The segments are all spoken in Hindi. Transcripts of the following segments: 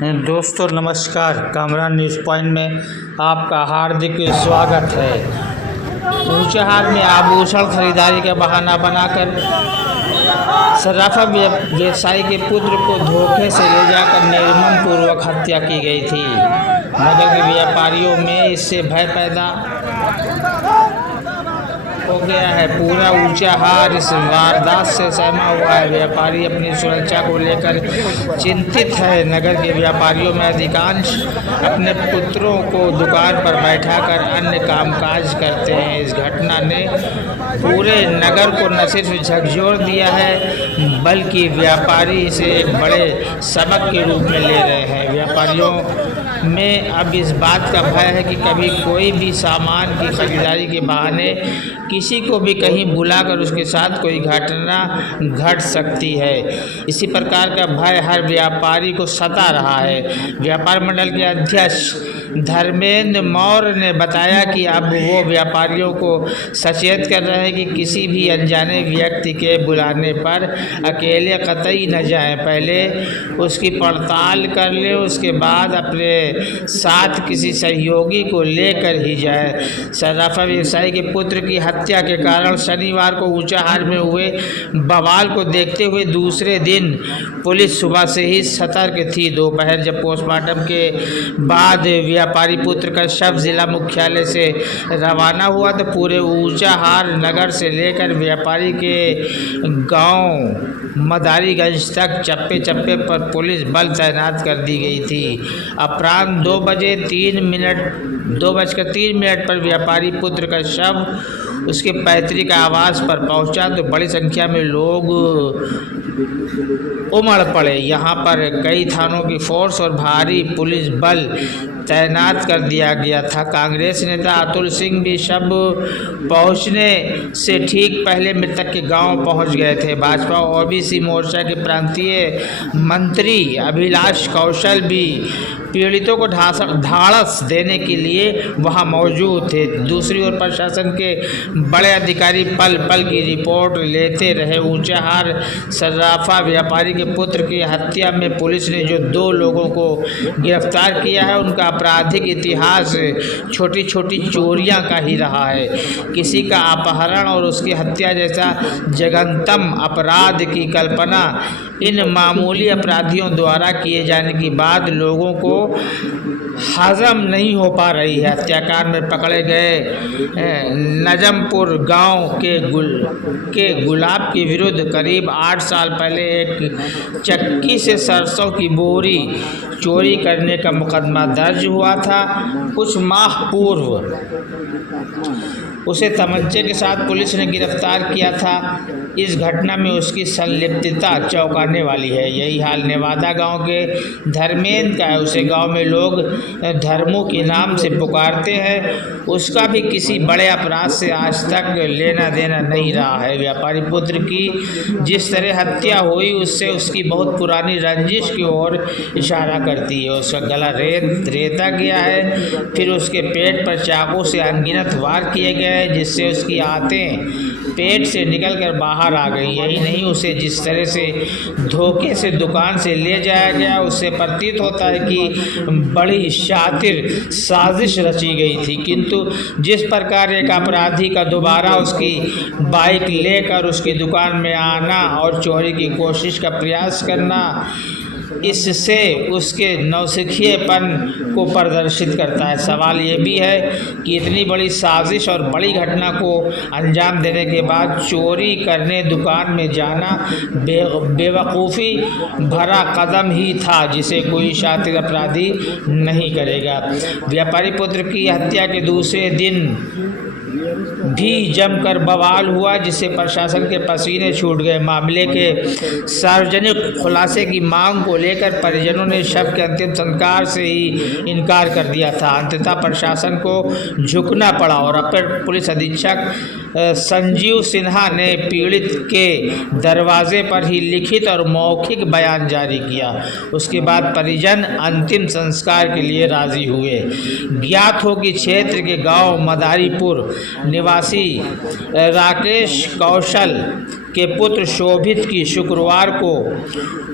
दोस्तों नमस्कार, कामरान न्यूज़ पॉइंट में आपका हार्दिक स्वागत है। ऊंचाहार में आभूषण खरीदारी का बहाना बनाकर सर्राफा व्यवसायी के पुत्र को धोखे से ले जाकर निर्मम पूर्वक हत्या की गई थी। नगर के व्यापारियों में इससे भय पैदा हो गया है। पूरा ऊंचाहार इस वारदात से सहमा हुआ है। व्यापारी अपनी सुरक्षा को लेकर चिंतित है। नगर के व्यापारियों में अधिकांश अपने पुत्रों को दुकान पर बैठाकर अन्य कामकाज करते हैं। इस घटना ने पूरे नगर को न सिर्फ झकझोर दिया है, बल्कि व्यापारी इसे एक बड़े सबक के रूप में ले रहे हैं। व्यापारियों में अब इस बात का भय है कि कभी कोई भी सामान की खरीदारी के बहाने किसी को भी कहीं बुलाकर उसके साथ कोई घटना घट सकती है। इसी प्रकार का भय हर व्यापारी को सता रहा है। व्यापार मंडल के अध्यक्ष धर्मेंद्र मौर्य ने बताया कि अब वो व्यापारियों को सचेत कर रहे हैं कि किसी भी अनजाने व्यक्ति के बुलाने पर अकेले कतई न जाएं। पहले उसकी पड़ताल कर ले, उसके बाद अपने साथ किसी सहयोगी को लेकर ही जाए। सर्राफा व्यवसायी के पुत्र की हत्या के कारण शनिवार को ऊंचाहार में हुए बवाल को देखते हुए दूसरे दिन पुलिस सुबह से ही सतर्क थी। दोपहर जब पोस्टमार्टम के बाद व्यापारी पुत्र का शव जिला मुख्यालय से रवाना हुआ तो पूरे ऊंचाहार नगर से लेकर व्यापारी के गांव मदारीगंज तक चप्पे चप्पे पर पुलिस बल तैनात कर दी गई थी। अपराह्न 2:03 पर व्यापारी पुत्र का शव उसके पैतृक आवास पर पहुंचा तो बड़ी संख्या में लोग उमड़ पड़े। यहाँ पर कई थानों की फोर्स और भारी पुलिस बल तैनात कर दिया गया था। कांग्रेस नेता अतुल सिंह भी शव पहुंचने से ठीक पहले मृतक के गांव पहुंच गए थे। भाजपा और ओबीसी मोर्चा के प्रांतीय मंत्री अभिलाष कौशल भी पीड़ितों को ढाढ़स देने के लिए वहां मौजूद थे। दूसरी ओर प्रशासन के बड़े अधिकारी पल पल की रिपोर्ट लेते रहे। ऊंचाहार सर्राफा व्यापारी के पुत्र की हत्या में पुलिस ने जो 2 लोगों को गिरफ्तार किया है उनका आपराधिक इतिहास छोटी छोटी चोरियां का ही रहा है। किसी का अपहरण और उसकी हत्या जैसा जघन्यतम अपराध की कल्पना इन मामूली अपराधियों द्वारा किए जाने की बात लोगों को हजम नहीं हो पा रही है। हत्याकांड में पकड़े गए नजमपुर गांव के गुलाब के विरुद्ध करीब 8 साल पहले एक चक्की से सरसों की बोरी चोरी करने का मुकदमा दर्ज हुआ था। कुछ माह पूर्व उसे तमंचे के साथ पुलिस ने गिरफ्तार किया था। इस घटना में उसकी संलिप्तता चौंकाने वाली है। यही हाल नेवादा गांव के धर्मेंद्र का है। उसे गांव में लोग धर्मों के नाम से पुकारते हैं। उसका भी किसी बड़े अपराध से आज तक लेना देना नहीं रहा है। व्यापारी पुत्र की जिस तरह हत्या हुई उससे उसकी बहुत पुरानी रंजिश की ओर इशारा करती है। उसका गला रेता गया है, फिर उसके पेट पर चाकू से अनगिनत वार किए गए हैं, जिससे उसकी आंतें पेट से निकलकर बाहर आ गई। यही नहीं, उसे जिस तरह से धोखे से दुकान से ले जाया गया उससे प्रतीत होता है कि बड़ी शातिर साजिश रची गई थी। किंतु जिस प्रकार एक अपराधी का दोबारा उसकी बाइक लेकर उसकी दुकान में आना और चोरी की कोशिश का प्रयास करना, इससे उसके नौसिखिएपन को प्रदर्शित करता है। सवाल ये भी है कि इतनी बड़ी साजिश और बड़ी घटना को अंजाम देने के बाद चोरी करने दुकान में जाना बेवकूफ़ी भरा कदम ही था, जिसे कोई शातिर अपराधी नहीं करेगा। व्यापारी पुत्र की हत्या के दूसरे दिन भी जमकर बवाल हुआ, जिससे प्रशासन के पसीने छूट गए। मामले के सार्वजनिक खुलासे की मांग को लेकर परिजनों ने शव के अंतिम संस्कार से ही इनकार कर दिया था। अंततः प्रशासन को झुकना पड़ा और अपर पुलिस अधीक्षक संजीव सिन्हा ने पीड़ित के दरवाजे पर ही लिखित और मौखिक बयान जारी किया। उसके बाद परिजन अंतिम संस्कार के लिए राजी हुए। ज्ञात हो कि क्षेत्र के गांव मदारीपुर निवासी राकेश कौशल के पुत्र शोभित की शुक्रवार को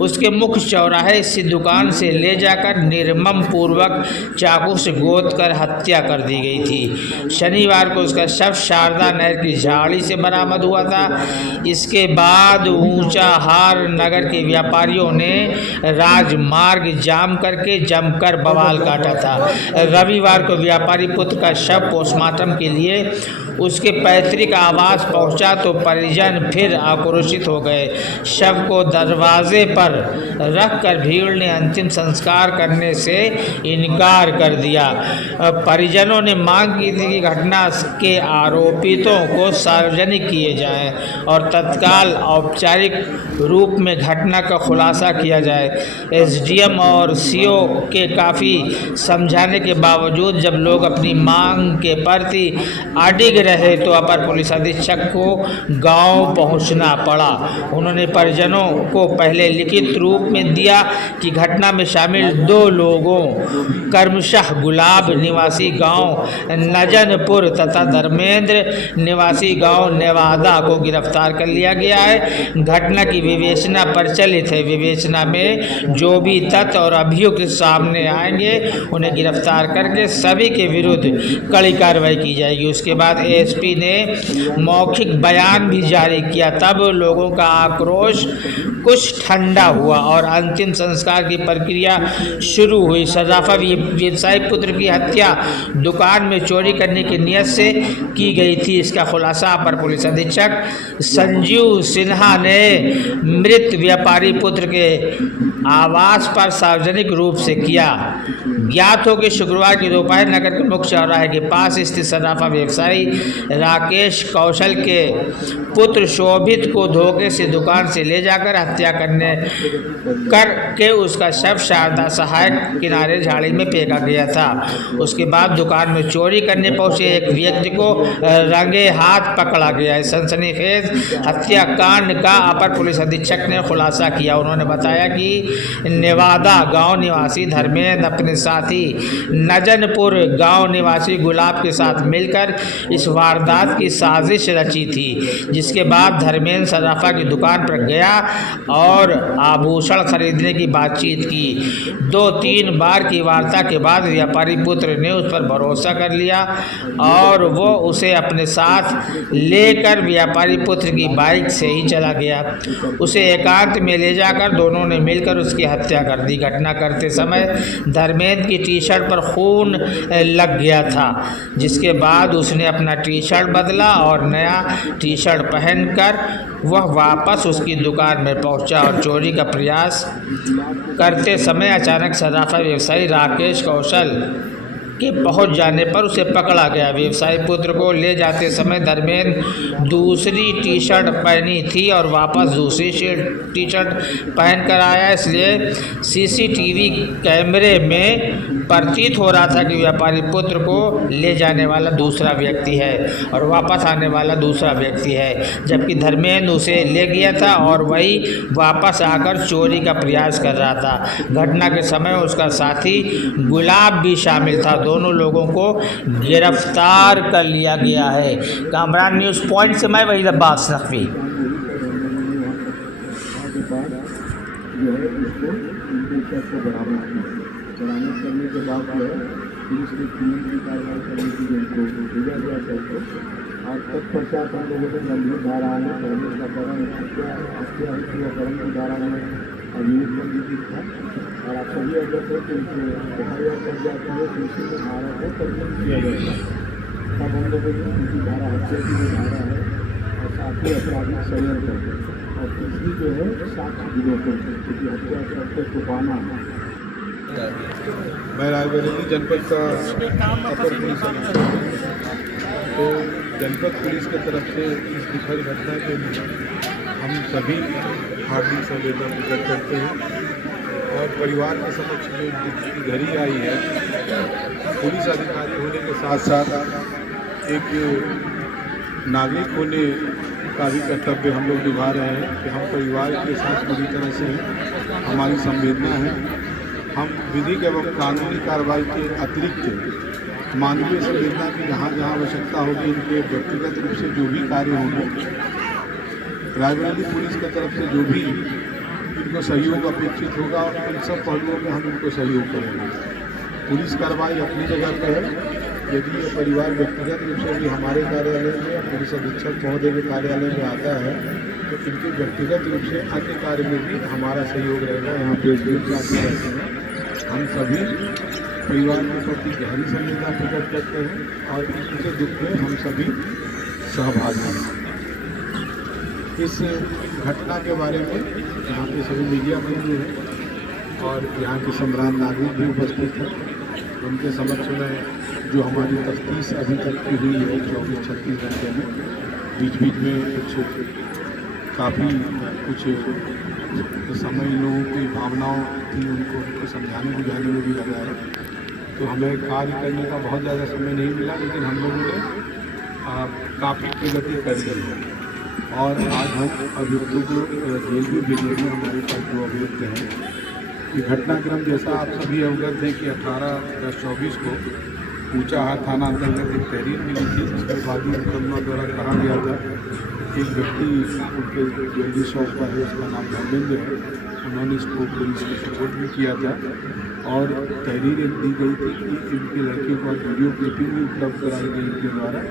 उसके मुख्य चौराहे स्थित दुकान से ले जाकर निर्मम पूर्वक चाकू से गोदकर हत्या कर दी गई थी। शनिवार को उसका शव शारदा नहर की झाड़ी से बरामद हुआ था। इसके बाद ऊंचाहार नगर के व्यापारियों ने राजमार्ग जाम करके जमकर बवाल काटा था। रविवार को व्यापारी पुत्र का शव पोस्टमार्टम के लिए उसके पैतृक आवास पहुंचा तो परिजन फिर आक्रोशित हो गए। शव को दरवाजे पर रखकर भीड़ ने अंतिम संस्कार करने से इनकार कर दिया। परिजनों ने मांग की थी कि घटना के आरोपितों को सार्वजनिक किए जाएं और तत्काल औपचारिक रूप में घटना का खुलासा किया जाए। एसडीएम और सीओ के काफ़ी समझाने के बावजूद जब लोग अपनी मांग के प्रति अडिग रहे तो अपर पुलिस अधीक्षक को गांव पहुंचना पड़ा। उन्होंने परिजनों को पहले लिखित रूप में दिया कि घटना में शामिल 2 लोगों कर्मशाह गुलाब निवासी गांव नजनपुर तथा धर्मेंद्र निवासी गांव नेवादा को गिरफ्तार कर लिया गया है। घटना की विवेचना प्रचलित है। विवेचना में जो भी तथ्य और अभियुक्त सामने आएंगे उन्हें गिरफ्तार करके सभी के विरुद्ध कड़ी कार्रवाई की जाएगी। उसके बाद एसपी ने मौखिक बयान भी जारी किया। तब लोगों का आक्रोश कुछ ठंडा हुआ और अंतिम संस्कार की प्रक्रिया शुरू हुई। सराफा व्यवसायी पुत्र की हत्या दुकान में चोरी करने की नियत से की गई थी। इसका खुलासा अपर पुलिस अधीक्षक संजीव सिन्हा ने मृत व्यापारी पुत्र के आवास पर सार्वजनिक रूप से किया। ज्ञात हो कि शुक्रवार की दोपहर नगर के मुख्य चौराहे के पास स्थित सराफा व्यवसायी राकेश कौशल के पुत्र शोभित को धोखे से दुकान से ले जाकर हत्या करके उसका शव शारदा सहायक किनारे झाड़ी में फेंका गया था। उसके बाद दुकान में चोरी करने पहुंचे एक व्यक्ति को रंगे हाथ पकड़ा गया है। सनसनीखेज हत्याकांड का अपर पुलिस अधीक्षक ने खुलासा किया। उन्होंने बताया कि नेवादा गांव निवासी धर्मेंद्र अपने साथी नजनपुर गांव निवासी गुलाब के साथ मिलकर इस वारदात की साजिश रची थी। जिसके बाद धर्मेंद्र सराफा की दुकान पर गया और आभूषण खरीदने की बातचीत की। 2-3 बार की वार्ता के बाद व्यापारी पुत्र ने उस पर भरोसा कर लिया और वो उसे अपने साथ लेकर व्यापारी पुत्र की बाइक से ही चला गया। उसे एकांत में ले जाकर दोनों ने मिलकर उसकी हत्या कर दी। घटना करते समय धर्मेंद्र की टी शर्ट पर खून लग गया था, जिसके बाद उसने अपना टी शर्ट बदला और नया टी शर्ट पहनकर वह वापस उसकी दुकान में पहुंचा और चोरी का प्रयास करते समय अचानक सराफा व्यवसायी राकेश कौशल के पहुंच जाने पर उसे पकड़ा गया। व्यवसायी पुत्र को ले जाते समय धर्मेंद्र दूसरी टी शर्ट पहनी थी और वापस दूसरी टी शर्ट पहनकर आया, इसलिए सीसीटीवी कैमरे में प्रतीत हो रहा था कि व्यापारी पुत्र को ले जाने वाला दूसरा व्यक्ति है और वापस आने वाला दूसरा व्यक्ति है, जबकि धर्मेंद्र उसे ले गया था और वही वापस आकर चोरी का प्रयास कर रहा था। घटना के समय उसका साथी गुलाब भी शामिल था। दोनों लोगों को गिरफ्तार कर लिया गया है। कामरान न्यूज़ पॉइंट से मैं वही अब्बास नकवी। बरामद करने के बाद जो है पुलिस ने की कार्रवाई करने के लिए उनको भेजा गया सबको। और तत्पश्चात हम लोगों ने गंभीर धारा में प्रवेश का करण हत्या हेतु अपहरण की धारा में अभियुक्त पंजीकृत था और आप सभी अवगत है कि उनसे FIR कर जाती है तो इसी में धारा को परिमित किया जाता है। तब हम लोगों ने उनकी धारा हत्या की जो धारा है और साथ ही अपराधिक षड्यंत्र और तीसरी जो है साक्ष्य विलोपन क्योंकि हत्या करके छुपाना। मैं रायबरेली जनपद का अपर पुलिस अधीक्षक हूँ। तो जनपद पुलिस की तरफ से इस दुखद घटना के लिए हम सभी हार्दिक संवेदना प्रकट करते हैं और परिवार के समक्ष जो जिसकी घड़ी आई है, पुलिस अधिकारी होने के साथ साथ एक नागरिक होने का भी कर्तव्य हम लोग निभा रहे हैं कि हम परिवार के साथ पूरी तरह से हमारी संवेदना है। हम विधिक एवं कानूनी कार्रवाई के अतिरिक्त मानवीय संवेदना की जहाँ जहाँ आवश्यकता होगी, इनके व्यक्तिगत रूप से जो भी कार्य होंगे रायबरेली पुलिस की तरफ से जो भी इनको सहयोग अपेक्षित होगा उन सब पहलुओं में हम इनको सहयोग करेंगे। पुलिस कार्रवाई अपनी जगह पर है। यदि ये परिवार व्यक्तिगत रूप से भी हमारे कार्यालय में या पुलिस अधीक्षक महोदय के कार्यालय में आता है तो इनके व्यक्तिगत रूप से अन्य कार्य में भी हमारा सहयोग रहेगा। यहाँ पे रहते हैं, हम सभी परिवार के प्रति गहरी संवेदना प्रकट करते हैं और इनके दुख में हम सभी सहभागी हैं। इस घटना के बारे में यहाँ पे सभी मीडिया बंधु हैं और यहाँ के सम्राट नागरिक भी उपस्थित हैं। उनके समक्ष में जो हमारी तफ्तीश अभी तक की हुई है 24-36 घंटे में, बीच बीच में काफ़ी कुछ समय लोगों की भावनाओं थी, उनको समझाने बुझाने में भी लगा है। तो हमें कार्य करने का बहुत ज़्यादा समय नहीं मिला, लेकिन हम लोगों ने काफ़ी प्रगति कर ली है और आज हम अभियुक्तों को जेल भी भेजेंगे। हमारे पास जो अभियुक्त हैं, ये घटनाक्रम जैसा आप सभी अवगत हैं कि 18/10/24 को ऊंचाहार थाना अंतर्गत एक तहरीर मिली थी, जिसमें बागी मुकदमा द्वारा कहा गया था एक व्यक्ति उनके ज्वेलरी शॉप का है, उसका नाम धर्मेंद्र है, उन्होंने इसको पुलिस को सपोर्ट भी किया था और तहरीर एक दी गई थी कि इनके लड़के को वीडियो क्लिपिंग भी उपलब्ध कराई गई इनके द्वारा।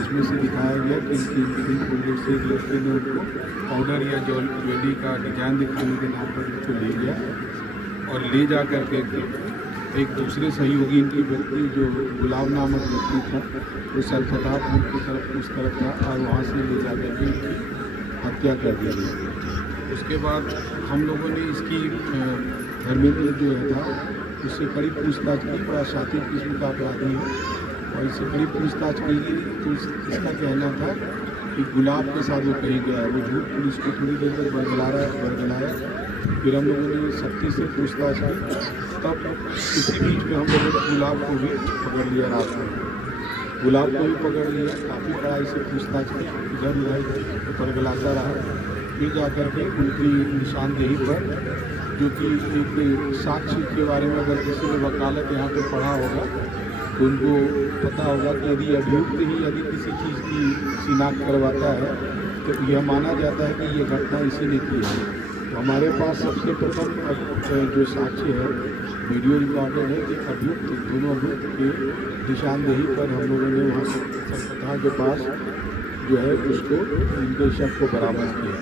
उसमें से दिखाया गया कि इनकी पुलिस से एक लड़के ने उनको पाउडर या ज्वेलरी का डिजाइन दिखाने के नाम पर उनको ले गया और ले जा कर के एक दूसरे सहयोगी इनकी व्यक्ति जो गुलाब नामक व्यक्ति था, वो सरफतापुर की तरफ उस तरफ था और वहाँ से ले जा कर के इनकी हत्या कर दी गई। उसके बाद हम लोगों ने इसकी धर्मेंद्र जो है था उससे कड़ी पूछताछ की। बड़ा शातिर किस्म का अपराधी है और इससे कड़ी पूछताछ की गई तो इसका कहना था कि गुलाब के साथ वो कहीं गया है। वो झूठ पुलिस को थोड़ी देर तक बरगलाया। फिर हम लोगों ने सख्ती से पूछताछ की, तब इसी बीच में हम लोगों ने गुलाब को भी पकड़ लिया। रात में गुलाब को भी पकड़ लिया, काफ़ी कड़ाई से पूछताछ की, इधर उधर बरगलाता रहा। फिर जाकर के उनकी निशानदेही पर, जो कि एक साक्ष्य के बारे में अगर किसी ने वकालत यहाँ पे पढ़ा होगा तो उनको पता होगा कि यदि अभियुक्त ही यदि किसी चीज़ की शिनाख्त करवाता है तो यह माना जाता है कि ये घटना इसी ने की है। तो हमारे पास सबसे प्रथम जो साक्ष्य है वीडियो रिकॉर्डेड है कि अभियुक्त दोनों अभियुक्त के निशानदेही पर हम लोगों ने वहाँ सरपता के पास जो है उसको इनके शव को बरामद किया।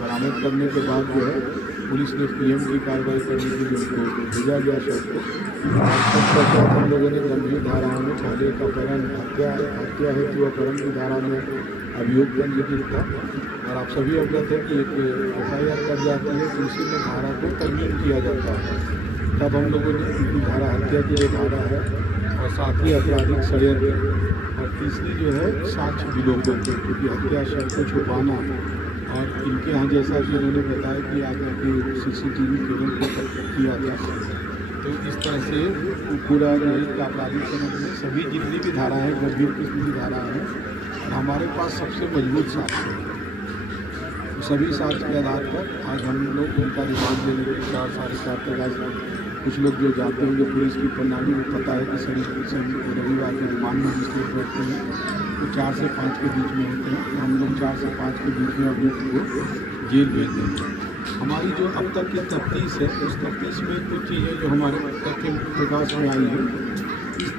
बरामद करने के बाद जो है पुलिस ने PM की कार्रवाई करने के लिए उनको भेजा गया शव को। तत्पश्चात हम लोगों ने गंभीर धाराओं में पहले एक अपहरण हत्या हेतु अपहरण की धारा में अभियोग पंजीकृत था और आप सभी अवगत है कि एक FIR कर जाती है तो इसी में धारा को तरमीम किया जाता है। तब हम लोगों ने इनकी धारा हत्या की जो धारा है और साथ ही आपराधिक षड्यंत्र और तीसरी जो है साक्ष्य विलोपन, क्योंकि हत्या शव को छुपाना और इनके यहाँ जैसा कि उन्होंने बताया कि आकर के CCTV केबल को किया था। तो इस तरह से पूरा आपराधिक संबंध में सभी जितनी भी धारा है, गंभीर किस्म की धारा है, हमारे पास सबसे मजबूत साक्ष्य है। सभी साक्ष्य के आधार पर आज हम लोग उनका रिमांड लेने के 4 साढ़े 4 तक आज कुछ लोग जो जानते हैं, जो पुलिस की प्रणाली में पता है कि सभी रविवार के रिमांड में मजिस्ट्रेट बैठते हैं तो 4 से 5 के बीच में होते हैं। हम लोग 4 से 5 के बीच में अभियुक्त को जेल भेज देंगे। हमारी जो अब तक की तफ्तीश है उस तफ्तीश में कुछ चीज़ें जो हमारे तथ्य प्रकाश में आई है, इस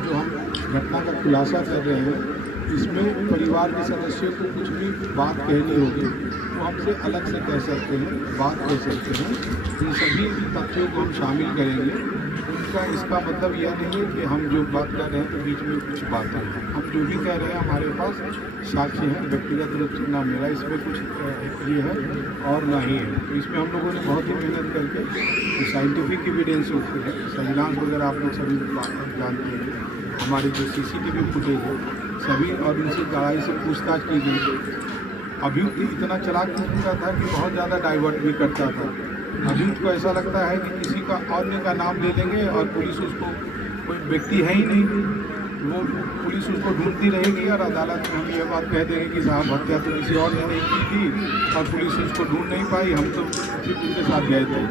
जो हम घटना का खुलासा कर रहे हैं इसमें परिवार के सदस्यों को कुछ भी बात कहनी होगी तो हमसे अलग से कह सकते हैं, बात कह सकते हैं। इन सभी तथ्यों को हम शामिल करेंगे। उनका इसका मतलब यह नहीं है कि हम जो बात कर रहे हैं तो बीच में कुछ बातें हैं। हम जो भी कह रहे हैं हमारे पास साक्ष्य है, व्यक्तिगत रूप से ना मेरा इसमें कुछ ये है और ना ही है। तो इसमें हम लोगों ने बहुत ही मेहनत करके साइंटिफिक एविडेंस होते हैं, सर्विलांस वगैरह आप लोग सभी जानते हैं, हमारे जो CCTV फुटेज है सभी, और इनसे कड़ाई से पूछताछ की गई। अभियुक्त इतना चालाक किस्म का था कि बहुत ज़्यादा डाइवर्ट भी करता था। अभियुक्त को ऐसा लगता है कि किसी का अन्य का नाम ले लेंगे और पुलिस उसको, कोई व्यक्ति है ही नहीं, वो पुलिस उसको ढूंढती रहेगी और अदालत में हम ये बात कह देंगे कि साहब हत्या तो किसी और ने नहीं की थी और पुलिस उसको ढूंढ नहीं पाई, हम तो सिर्फ उनके साथ गए थे।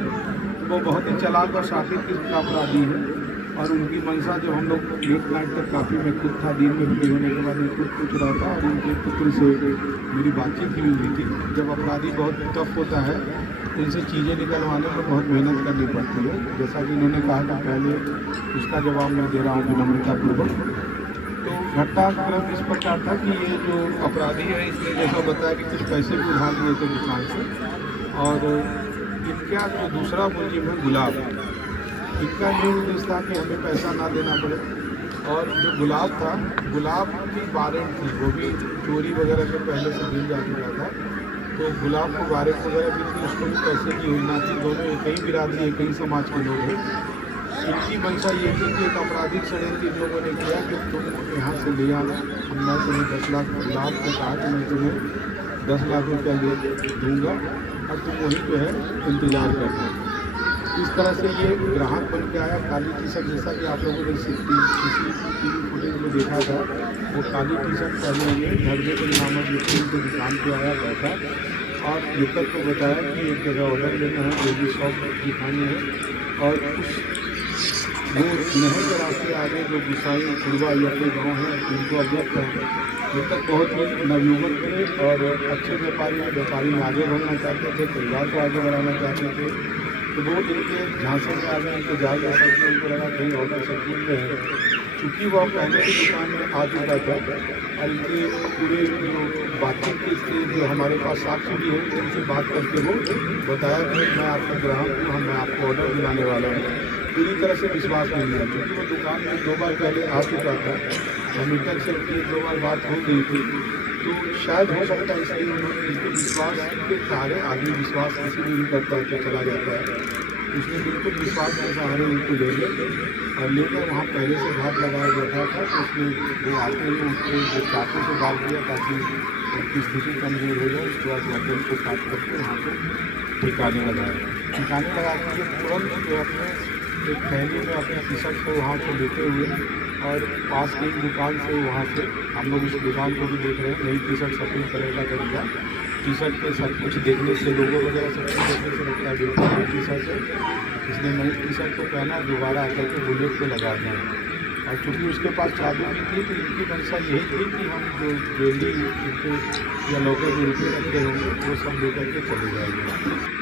तो वो बहुत ही चालाक और शातिर किस्म का अपराधी है और उनकी मंशा जब हम लोग लेट नाइट तक काफ़ी में खुद था, दिन में फ्री होने के बाद में खुद कुछ रहा था, और उनके पुत्र से मेरी बातचीत भी हुई थी। जब अपराधी बहुत टफ होता है उनसे चीज़ें निकलवाने में बहुत मेहनत करनी पड़ती है। जैसा कि इन्होंने कहा कि पहले उसका जवाब मैं दे रहा हूँ विनम्रतापूर्वक। तो घटनाक्रम इस प्रकार था कि ये जो अपराधी है इसने जैसा बताया कि कुछ पैसे भी उधार लिए थे दुकान से, और इनका जो दूसरा मुलजिम है गुलाब, इनका ये उद्देश्य था कि हमें पैसा ना देना पड़े। और जो गुलाब था, गुलाब की वारंट थी, वो भी चोरी वगैरह के पहले से मिल जा चुका था। तो गुलाब को वारंट वगैरह भी थी, उसको भी पैसे की योजना थी। दोनों एक ही बिरादरी, एक ही समाज के लोग हैं। इनकी मंशा ये थी कि एक आपराधिक षड्यंत्र इन लोगों ने किया कि तुम यहाँ से ले आना, मैं तुम्हें 10 लाख, गुलाब को कहा कि मैं तुम्हें 10 लाख रुपया ले दूँगा और तुम वहीं जो है इंतज़ार करना। इस तरह से ये ग्राहक बन के आया काली टी शर्ट, जैसा कि आप लोगों ने किसी टीवी फुटेज में देखा था। वो काली टी शर्ट पहने हुए धर्मेंद्र नामक व्यक्ति की दुकान पे आया, बैठा और मृतक को बताया कि एक जगह ऑर्डर लेना है, जो भी शॉप दिखानी है। और उस वो नहर के रास्ते आगे जो गुसाई खुड़वा या कोई गाँव है उनको अवगत है। मृतक बहुत ही नवयुवक थे और अच्छे व्यापारी में आगे बढ़ना चाहते थे, परिवार को आगे बढ़ाना चाहते थे। तो वो इनके झांसे में आ गए, इनको जाके सकते, उनको लगा कहीं ऑर्डर सकून में है। चूँकि वो पहले की दुकान में आ चुका था और इनके पूरे जो बातचीत की स्थिति जो हमारे पास साक्षी भी है, उनसे बात करके वो बताया कि मैं आपका ग्राहक हूँ, मैं आपको ऑर्डर दिलाने वाला हूँ। पूरी तरह से विश्वास नहीं लिया, क्योंकि वो दुकान में 2 बार पहले आ चुका था और मृतक से उनकी 2 बार बात हो गई थी। तो शायद हो सकता है इसलिए उन्होंने इसके विश्वास के सहारे, आदमी विश्वास किसी भी करता है तो चला जाता है, उसने बिल्कुल विश्वास के सहारे उनको ले लिया और लेकर वहाँ पहले से घात लगाया बैठा था। तो उसने वो आते ही उसको जो चाकू से डाल दिया ताकि उसकी स्थिति कमजोर हो जाए। उसके बाद मटन को काट करके वहाँ पर ठिकाने लगा के तुरंत जो अपने एक थैली में अपने टी शर्ट को वहाँ से लेते हुए और पास की दुकान से, वहाँ से हम लोग इस दुकान को भी देख रहे हैं, नई टी शर्ट सफ़ेद कलर का खरीदा। टी शर्ट पे सब कुछ देखने से, लोगों वगैरह सब कुछ देखने से लगता है बिल्कुल नई टी शर्ट है। इसने नई टी शर्ट को पहना, दोबारा आकर के बुलेट पे लगा दिया। और चूँकि उसके पास चाबी भी थी, तो इनकी मंशा यही थी कि हम जो ज्वेलरी या लॉकर में रुपये रखते होंगे वो सब लेकर के चले जाएंगे।